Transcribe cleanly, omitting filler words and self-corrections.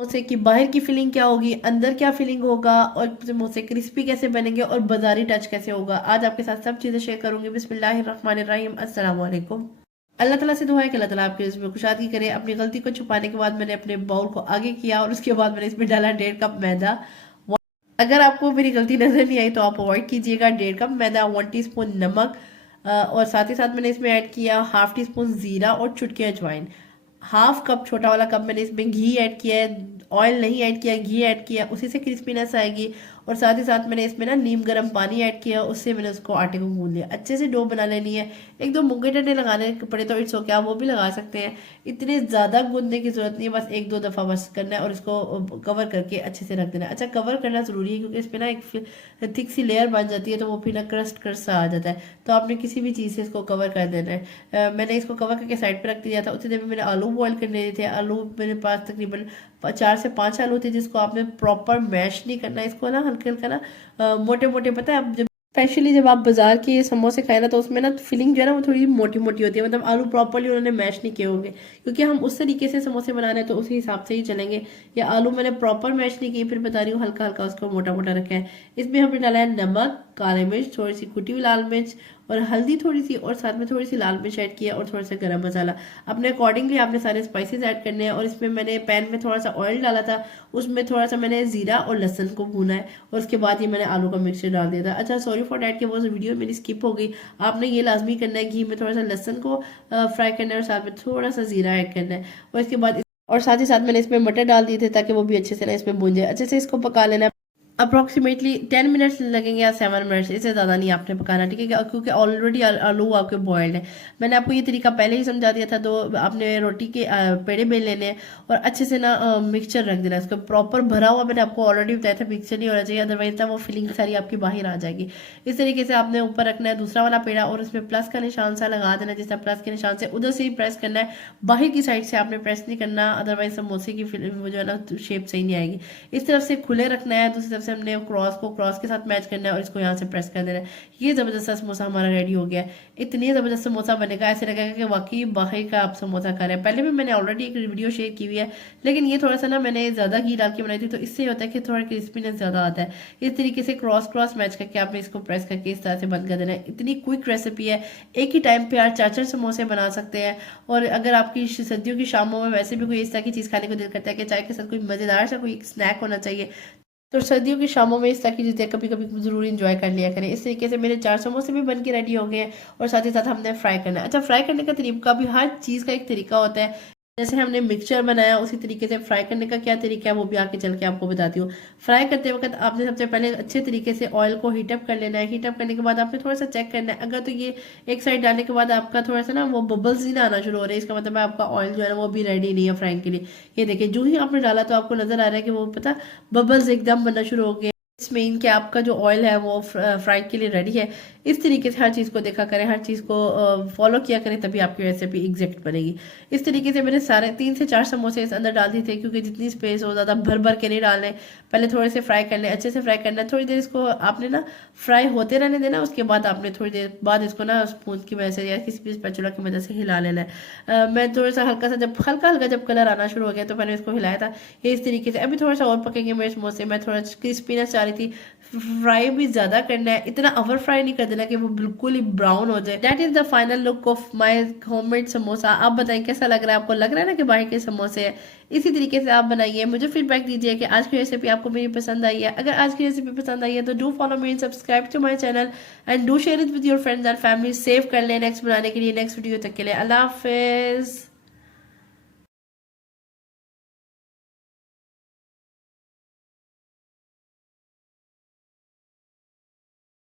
समोसे की बाहर की फीलिंग क्या होगी, अंदर क्या फीलिंग होगा, और समोसे क्रिस्पी कैसे बनेंगे और बाजारी टच कैसे होगा, आज आपके साथ सब चीज़ें शेयर करूंगी। बिस्मिल्लाहिर्रहमानिर्रहीम, अस्सलाम वालेकुम। अल्लाह ताला से दुआ है कि अल्लाह ताला आपके इसमें कुशादगी करे। अपनी गलती को छुपाने के बाद मैंने अपने बाउल को आगे किया और उसके बाद मैंने इसमें डाला 1.5 कप मैदा। अगर आपको मेरी गलती नजर नहीं आई तो आप अवॉइड कीजिएगा। 1.5 कप मैदा, 1 टीस्पून नमक, और साथ ही साथ मैंने इसमें ऐड किया हाफ टी स्पून जीरा और चुटकी अजवाइन। हाफ कप, छोटा वाला कप, मैंने इसमें घी ऐड किया है। ऑयल नहीं ऐड किया, घी ऐड किया, उसी से क्रिस्पीनेस आएगी। और साथ ही साथ मैंने इसमें ना नीम गर्म पानी ऐड किया, उससे मैंने उसको आटे को गूंद लिया। अच्छे से डो बना लेनी है। एक दो मुंगे डंडे लगाने पड़े तो इट्स ओके, आप वो भी लगा सकते हैं। इतने ज़्यादा गूंदने की जरूरत नहीं है, बस एक दो दफ़ा बस करना है और इसको कवर करके अच्छे से रख देना है। अच्छा, कवर करना ज़रूरी है क्योंकि इस पर ना एक थिक सी लेयर बन जाती है, तो वो फिर ना क्रस्ट क्रस्ट सा आ जाता है। तो आपने किसी भी चीज़ से इसको कवर कर देना है। मैंने इसको कवर करके साइड पर रख दिया था। उसी देर में मैंने आलू बॉयल करने थे। आलू मेरे पास तकरीबन 4 से 5 आलू थे, जिसको आपने प्रॉपर मैश नहीं करना है। इसको ना हल्के हल्का ना मोटे मोटे, पता है, अब जब स्पेशली जब आप बाजार के समोसे खाए ना तो उसमें ना फिलिंग जो है ना वो थोड़ी मोटी मोटी होती है, मतलब आलू प्रॉपरली उन्होंने मैश नहीं किए होंगे। क्योंकि हम उस तरीके से समोसे बना रहे हैं तो उसी हिसाब से ही चलेंगे। या आलू मैंने प्रॉपर मैश नहीं किए, फिर बता रही हूँ हल्का हल्का उसको मोटा मोटा रखा है। इसमें हमने डाला है नमक, काली मिर्च, थोड़ी सी कुटी हुई लाल मिर्च और हल्दी थोड़ी सी, और साथ में थोड़ी सी लाल मिर्च ऐड किया और थोड़ा सा गरम मसाला। अपने अकॉर्डिंगली आपने सारे स्पाइसेस ऐड करने हैं। और इसमें मैंने पैन में थोड़ा सा ऑयल डाला था, उसमें थोड़ा सा मैंने जीरा और लहसुन को भूना है, और उसके बाद ये मैंने आलू का मिक्सचर डाल दिया था। अच्छा, सॉरी फॉर डैट कि वो वीडियो मेरी स्किप हो गई। आपने ये लाजमी करना है, घी में थोड़ा सा लहसुन को फ्राई करना है और साथ में थोड़ा सा जीरा ऐड करना है। और इसके बाद और साथ ही साथ मैंने इसमें मटर डाल दिए थे ताकि वो भी अच्छे से ना इसमें भून जाए। अच्छे से इसको पका लेना है। अप्रोक्सीमेटली 10 मिनट्स लगेंगे या 7 मिनट्स, इससे ज़्यादा नहीं आपने पकाना, ठीक है, क्योंकि ऑलरेडी आलू आपके बॉयल्ड है। मैंने आपको ये तरीका पहले ही समझा दिया था। तो आपने रोटी के पेड़े बेल लेने हैं और अच्छे से ना मिक्सचर रख देना है उसको प्रॉपर भरा हुआ। मैंने आपको ऑलरेडी बताया था मिक्सचर नहीं होना चाहिए, अदरवाइज ना वो फिलिंग सारी आपकी बाहर आ जाएगी। इस तरीके से आपने ऊपर रखना है दूसरा वाला पेड़ा, और उसमें प्लस का निशान सा लगा देना। जिस तरह प्लस के निशान से उधर से ही प्रेस करना है, बाहर की साइड से आपने प्रेस नहीं करना, अदरवाइज समोसे की वो जो है ना शेप सही नहीं आएगी। इस तरफ से खुले रखना है, दूसरी तरफ से हमने क्रॉस के साथ मैच करना है और इसको यहाँ से प्रेस कर देना है। ये ज़बरदस्त समोसा हमारा रेडी हो गया है। इतनी ज़बरदस्त समोसा बनेगा, ऐसे लगेगा कि वाकई बाहर का आप समोसा खा रहे हैं। पहले भी मैंने ऑलरेडी एक वीडियो शेयर की हुई है, लेकिन ये थोड़ा सा ना मैंने ज़्यादा घी डाल के बनाई थी, तो इससे होता है कि थोड़ा क्रिस्पीनेस ज़्यादा आता है। इस तरीके से क्रॉस क्रॉस मैच करके आपने इसको प्रेस करके इस तरह से बंद कर देना है। इतनी क्विक रेसिपी है, एक ही टाइम पे आप 4-4 समोसे बना सकते हैं। और अगर आपकी सर्दियों की शामों में वैसे भी कोई इस तरह की चीज़ खाने को दिल करता है कि चाय के साथ कोई मज़ेदार सा कोई स्नैक होना चाहिए, तो सर्दियों की शामों में इस तरह की चीज़ें कभी कभी जरूर इंजॉय कर लिया करें। इस तरीके से मेरे 4 समोसे भी बन के रेडी हो गए हैं, और साथ ही साथ हमने फ्राई करना है। अच्छा, फ्राई करने का तरीका भी, हर चीज़ का एक तरीका होता है। जैसे हमने मिक्सचर बनाया उसी तरीके से फ्राई करने का क्या तरीका है वो भी आगे चल के आपको बताती हूँ। फ्राई करते वक्त आपने सबसे पहले अच्छे तरीके से ऑयल को हीटअप कर लेना है। हीटअप करने के बाद आपने थोड़ा सा चेक करना है, अगर तो ये एक साइड डालने के बाद आपका थोड़ा सा ना वो बबल्स ही ना आना शुरू हो रहे हैं, इसका मतलब है आपका ऑयल जो है ना वो भी रेडी नहीं है फ्राइंग के लिए। ये देखिए, जो ही आपने डाला तो आपको नजर आ रहा है कि वो पता बबल्स एकदम बनना शुरू हो गए। इसमें इनके आपका जो ऑयल है वो फ्राई के लिए रेडी है। इस तरीके से हर चीज़ को देखा करें, हर चीज़ को फॉलो किया करें, तभी आपकी रेसिपी एग्जैक्ट बनेगी। इस तरीके से मैंने सारे 3 से 4 समोसे इस अंदर डाल दिए थे, क्योंकि जितनी स्पेस हो ज़्यादा भर भर के नहीं डालने। पहले थोड़े से फ्राई कर लें, अच्छे से फ्राई करना है। थोड़ी देर इसको आपने ना फ्राई होते रहने देना, उसके बाद आपने थोड़ी देर बाद इसको ना स्पून की वजह से या किसी भी स्पैचुला की मदद से हिला लेना है। मैं थोड़ा सा हल्का सा, जब हल्का हल्का जब कलर आना शुरू हो गया तो मैंने इसको हिलाया था। ये इस तरीके से अभी थोड़ा सा और पकेंगे मेरे समोसे। मैं थोड़ा क्रिस्पीनेस चाह रही थी, फ्राई भी ज्यादा करना है, इतना ओवर फ्राई नहीं कर देना कि वो बिल्कुल ही ब्राउन हो जाए। That is the final look of my homemade samosa. आप बताएं कैसा लग रहा है आपको? लग रहा है ना कि बाहर के समोसे है? इसी तरीके से आप बनाइए, मुझे फीडबैक दीजिए कि आज की रेसिपी आपको मेरी पसंद आई है। अगर आज की रेसिपी पसंद आई है तो do follow me and subscribe to my channel and do share it with your friends and family. Save कर ले नेक्स्ट बनाने के लिए, नेक्स्ट वीडियो तक के लिए। अल्लाह हाफिज।